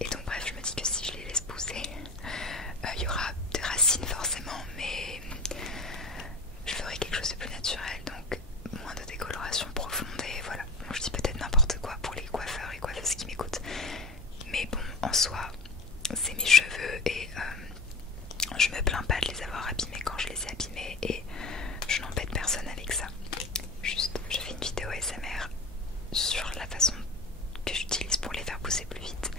Et donc bref, je me dis que si je les laisse pousser, il y aura des racines forcément, mais je ferai quelque chose de plus naturel, donc moins de décoloration profonde. Et voilà, bon, je dis peut-être n'importe quoi pour les coiffeurs et coiffeuses qui m'écoutent, mais bon, en soi c'est mes cheveux et je me plains pas de les avoir abîmés quand je les ai abîmés, et je n'embête personne avec ça. Juste, je fais une vidéo ASMR sur la façon que j'utilise pour les faire pousser plus vite.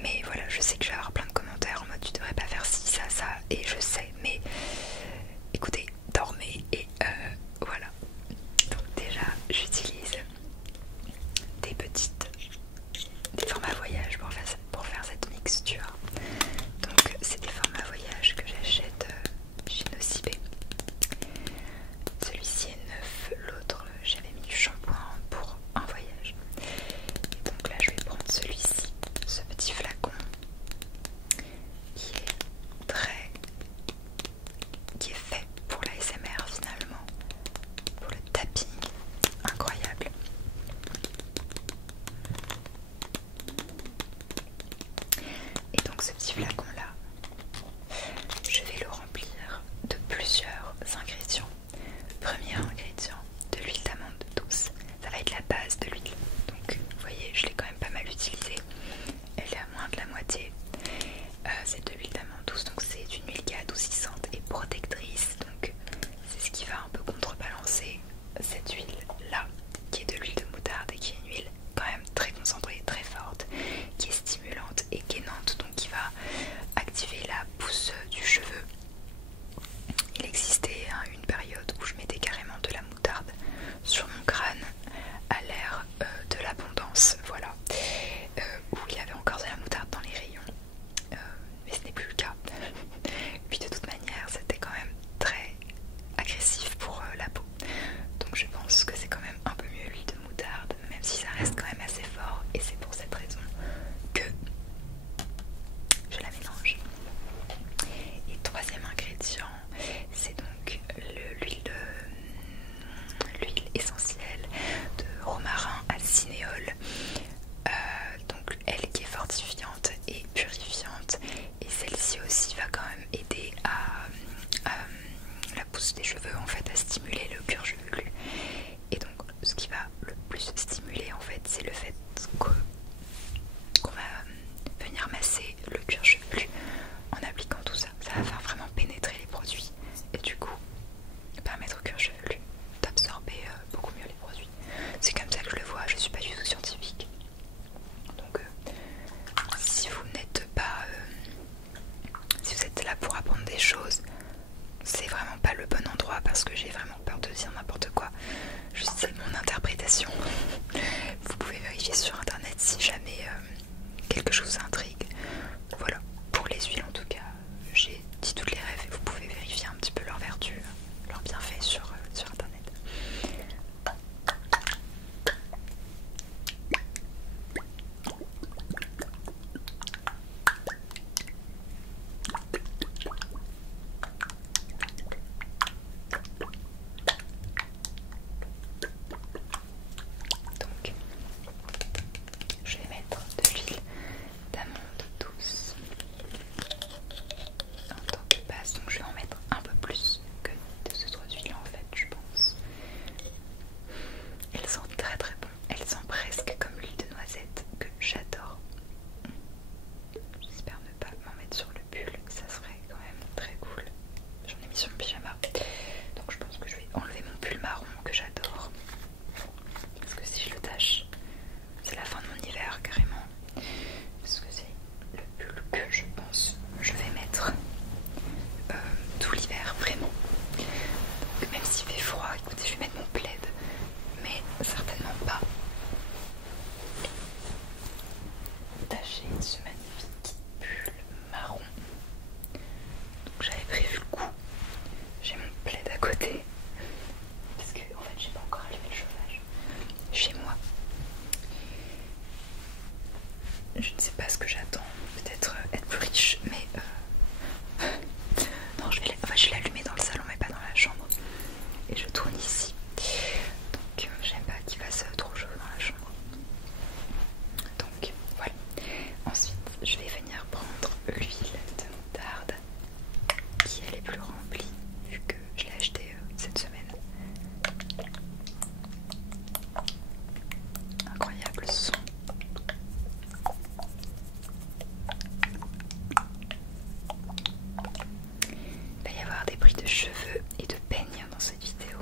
Mais voilà, je sais que je vais avoir plein de commentaires en mode tu devrais pas faire ci, ça, et je sais, mais écoutez, dormez et voilà. Donc déjà, j'utilise des formats voyage pour faire cette mixture. Donc c'est des formats voyage que j'achète chez Nocibé. Celui-ci est neuf, l'autre j'avais mis du shampoing pour un voyage. Et donc là je vais prendre celui-ci, ce petit flacon qui est fait pour l'ASMR finalement, pour le tapping incroyable. Et donc ce petit flacon là, je vais le remplir de plusieurs ingrédients. Premier ingrédient, de l'huile d'amande douce. Ça va être la base de l'huile. Donc vous voyez, je l'ai quand même pas mal utilisée. Elle est à moins de la moitié. C'est de l'huile d'amande douce, donc c'est une huile qui est adoucissante et protectrice. Donc c'est ce qui va un peu contrebalancer cette huile là, qui est de l'huile de moutarde et qui est une huile quand même très concentrée, très forte, qui est stimulante et gainante, donc qui va activer la pousse du cheveu. Il existait une période où je mettais carrément de la moutarde sur mon crâne à l'ère de l'abondance, voilà, où il y avait encore de la moutarde dans les rayons, mais ce n'est plus le cas. Puis de toute manière c'était quand même très agressif pour la peau, donc je pense que c'est quand même un peu mieux l'huile de moutarde, même si ça reste quand même assez fort, et c'est pour cette raison que je la mélange. Et troisième ingrédient, c'est donc l'huile essentielle de romarin à cinéole, donc elle qui est fortifiante et purifiante, et celle-ci aussi va quand même aider à la pousse des cheveux, en fait, à stimuler le cuir chevelu. Et donc ce qui va le plus stimuler en fait, c'est le fait qu'on va venir masser le cuir chevelu en appliquant tout ça. Ça va faire vraiment pénétrer les produits et du coup permettre au cuir chevelu d'absorber beaucoup mieux les produits. C'est comme ça que je le vois, je suis pas du tout scientifique. Donc si vous n'êtes pas si vous êtes là pour apprendre des choses, c'est vraiment pas le bon endroit, parce que j'ai vraiment peur de dire n'importe quoi. Juste c'est mon interprétation. Vous pouvez vérifier sur internet si jamais quelque chose intrigue. Voilà, pour les huiles en tout cas, j'ai dit toutes les rêves et vous pouvez vérifier un petit peu leurs vertus, leurs bienfaits sur internet. Donc, je vais mettre de l'huile d'amande douce en tant que base, donc je vais en mettre un peu plus que de ce autres huiles en fait, je pense. Elles sentent très très bon, elles sentent presque comme l'huile de noisette que j'adore. J'espère ne pas m'en mettre sur le pull, ça serait quand même très cool. J'en ai mis sur le pyjama, donc je pense que je vais enlever mon pull marron que j'adore, parce que si je le tâche, c'est la fin de mon hiver carrément, parce que c'est le pull que je pense je vais mettre tout l'hiver vraiment. Donc même s'il fait froid, écoutez, je vais mettre mon plaid, mais certainement pas tacher ce magnifique pull marron. Donc j'avais prévu le coup, j'ai mon plaid à côté, parce que en fait j'ai pas encore allumé le chauffage chez moi. Je ne sais pas ce que j'attends, peut-être être plus riche, mais non, je vais l'allumer dans le salon mais pas dans la chambre, et je tourne ici, donc j'aime pas qu'il fasse trop chaud dans la chambre. Donc voilà. Ensuite cheveux et de peigne dans cette vidéo.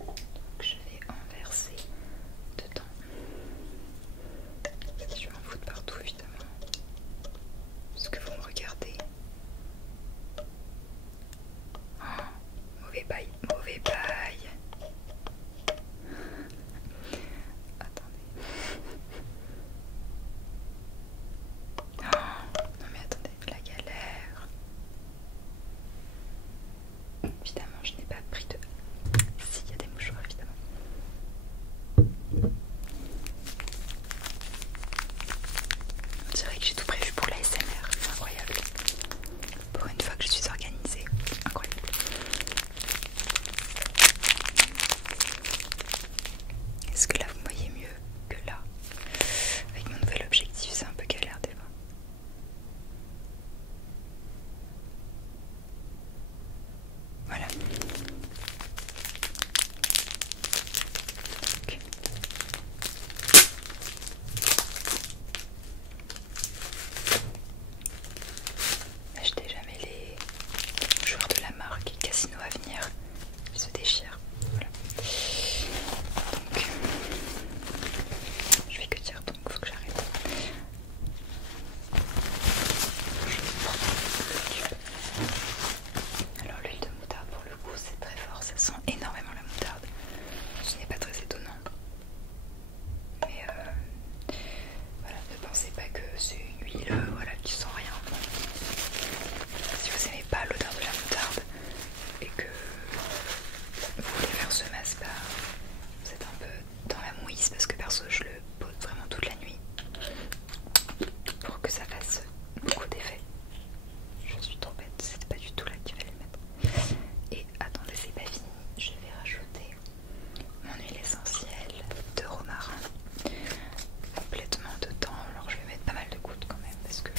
Donc je vais en verser dedans. Je vais en foutre partout évidemment. Parce que vous me regardez. Oh, mauvais bail, mauvais bail. Attendez. Oh, non mais attendez, la galère. Évidemment, je n'ai pas pris de... Si, il y a des mouchoirs évidemment. On dirait que j'ai tout prévu pour la l'ASMR, c'est incroyable. Pour une fois que je suis organisée, incroyable. Est-ce que là vous voyez mieux que là? Avec mon nouvel objectif, c'est un peu galère des fois. Voilà. Donc. N'achetez jamais les joueurs de la marque Casino Avenir, ils se déchirent. Voilà. Donc, je fais que dire, donc faut que j'arrête. Alors l'huile de moutarde pour le coup c'est très fort, ça sent énormément la moutarde. Ce n'est pas très étonnant. Mais voilà, ne pensez pas que c'est une huile voilà, qui sent rien. Si vous n'aimez pas l'odeur de la moutarde et que vous voulez faire ce masque, bah, vous êtes un peu dans la mouise parce que perso je le pose vraiment toute la nuit pour que ça fasse beaucoup d'effet. Je suis trop bête, c'était pas du tout là qu'il fallait le mettre. Et attendez, c'est pas fini, je vais rajouter mon huile essentielle de romarin complètement dedans. Alors je vais mettre pas mal de gouttes quand même parce que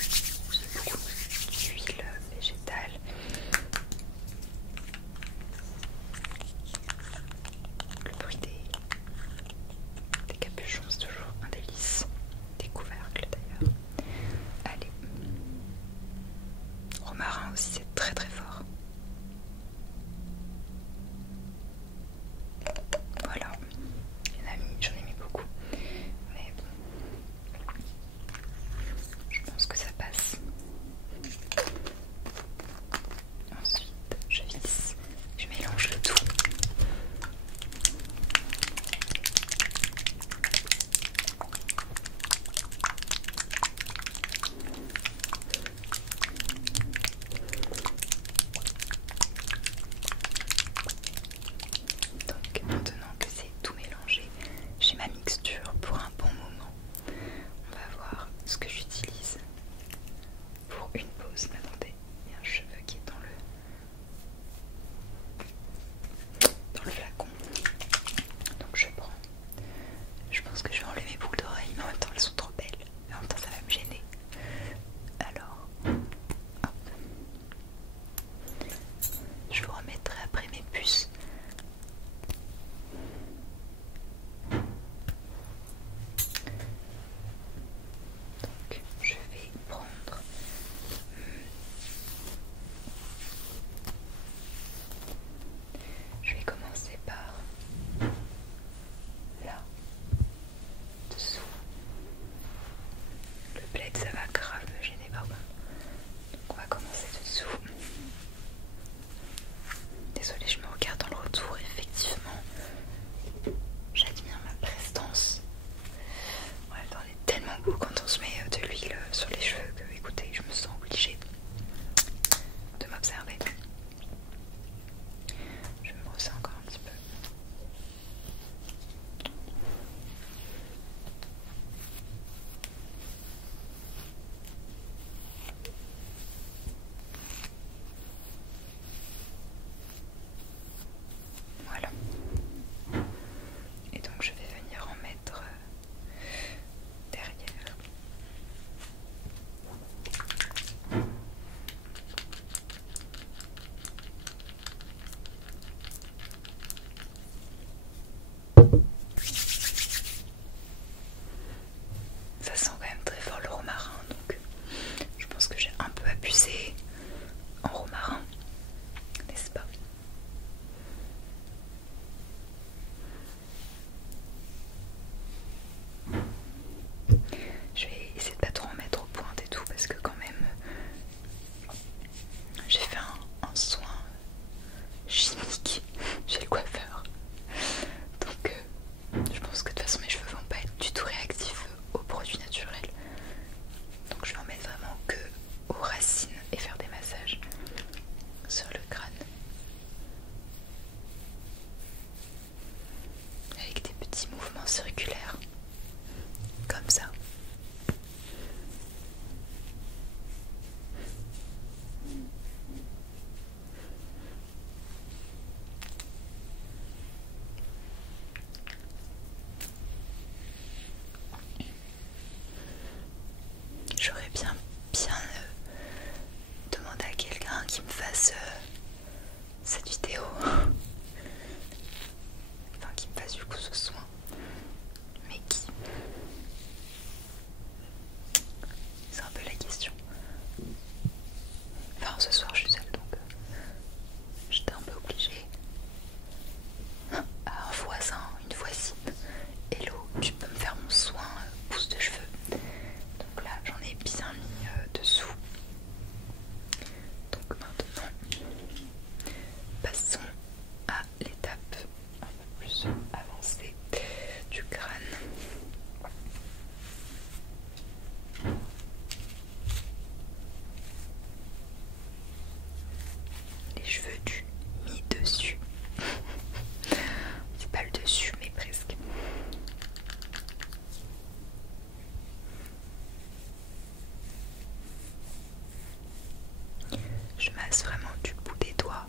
je masse vraiment du bout des doigts.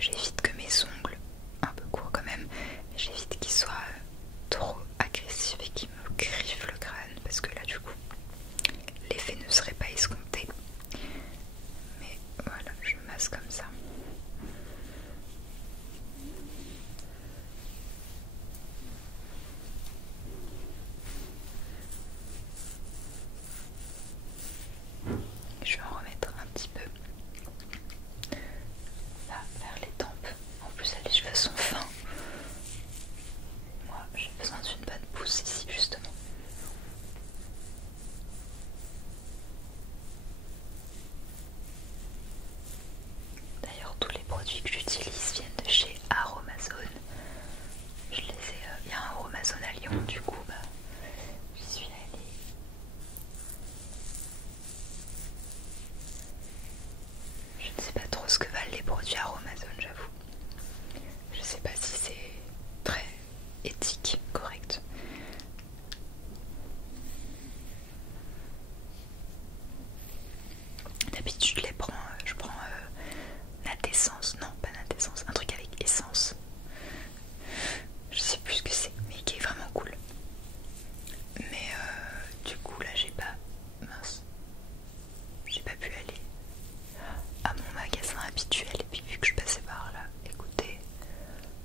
J'évite que mes ongles, un peu courts quand même, mais j'évite qu'ils soient trop agressifs et qu'ils me griffent le crâne, parce que là du coup l'effet ne serait pas escompté. Mais voilà, je masse comme ça. Je vais en remettre un petit peu là vers les tempes. En plus les cheveux sont fins. Moi j'ai besoin d'une bonne pousse ici justement. D'ailleurs tous les produits que j'utilise viennent de chez Aromazone. Je les ai, il y a un Aromazone à Lyon, du coup bah, j'y suis allée. Je ne sais pas trop ce que valent les produits Aromazone, j'avoue. Je sais pas si c'est très éthique, correct. D'habitude je prends Natessence, non pas Natessence, un truc avec essence. Je sais plus ce que c'est, mais qui est vraiment cool. Mais du coup là j'ai pas, mince, j'ai pas pu aller à mon magasin habituel et puis vu que je passais par là, écoutez,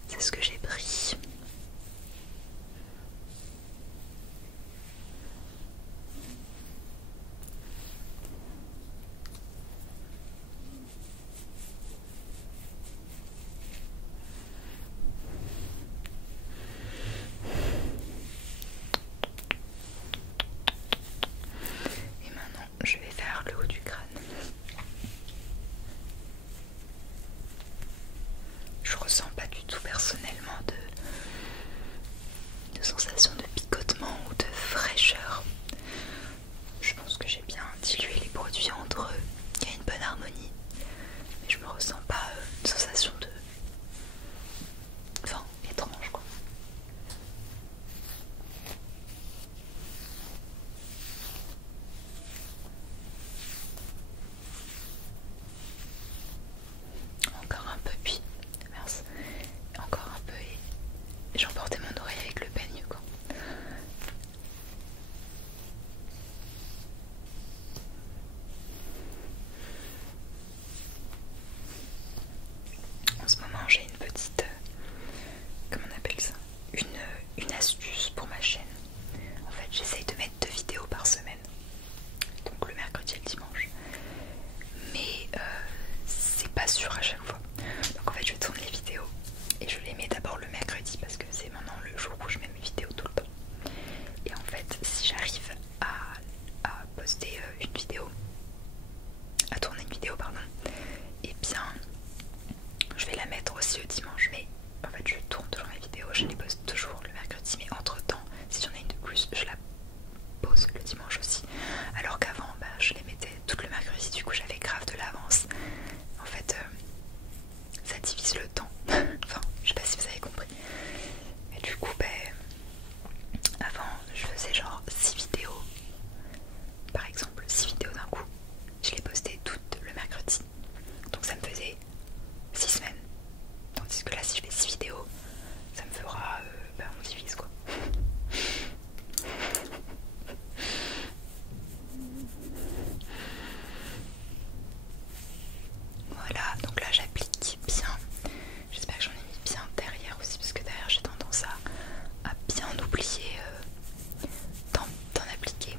c'est ce que j'ai pris. Et maintenant je vais faire le haut du crâne. Je ressens pas du tout personnellement de sensation de picotement ou de fraîcheur. Je pense que j'ai bien dilué les produits entre eux, il y a une bonne harmonie, mais je me ressens pas une sensation de... enfin, étrange quoi. Encore un peu, puis mince, encore un peu et j'emportais mon oreille avec le peigne quoi. En ce moment j'ai une petite, comment on appelle ça, une astuce pour ma chaîne. En fait j'essaye de mettre 2 vidéos par semaine, donc le mercredi et le dimanche, mais c'est pas sûr à chaque fois. Donc en fait je tourne les vidéos et je les mets d'abord le mercredi parce que c'est maintenant le jour où je mets mes vidéos tout le temps. Et en fait si j'arrive à poster une vidéo, à tourner une vidéo pardon, et bien je vais la mettre aussi au dimanche. Mais en fait je tourne toujours mes vidéos, je les poste toujours le mercredi, mais entre temps si j'en ai une de plus je la pose le dimanche aussi, alors qu'avant bah, je les mettais tout le mercredi, du coup j'avais grave de l'avance. En fait ça divise le temps. Enfin je sais pas si vous avez compris, mais du coup avant je faisais genre 6 vidéos par exemple, 6 vidéos d'un coup, je les postais toutes le mercredi, donc ça me faisait 6 semaines. Tandis que là si je fais 6 vidéos ça me fera on divise quoi. Voilà, donc là j'applique bien. J'espère que j'en ai mis bien derrière aussi, parce que derrière j'ai tendance à bien oublier d'en appliquer.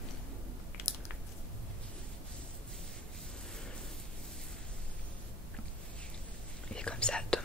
Et comme ça, de